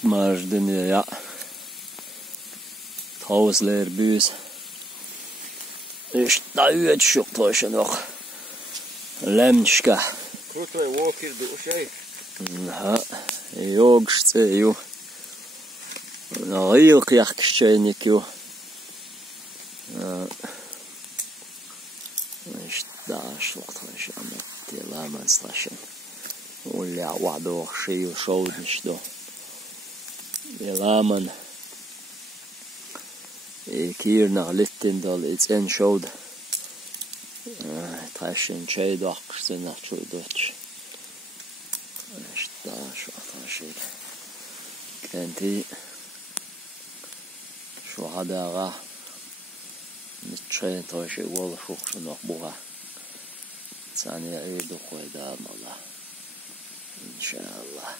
Maar ja. Hausleer buis. Is dat u het zoekt je nog? Lemschka. Goed wij walker doe jij. Ja, joogst joh. Nou heel krijgstje joh. Is dat zocht je met die lamanslaschen. Oля wado шею шоудиш до. Laman. Ik hier naar Littendal iets en showed. Trashen chay dochste naar Dutch. Is dat zo shit. Kent hij. Zo hadara. Met chay trashe wol fuchs nog boha. Sani edo khoida mala. إن شاء الله.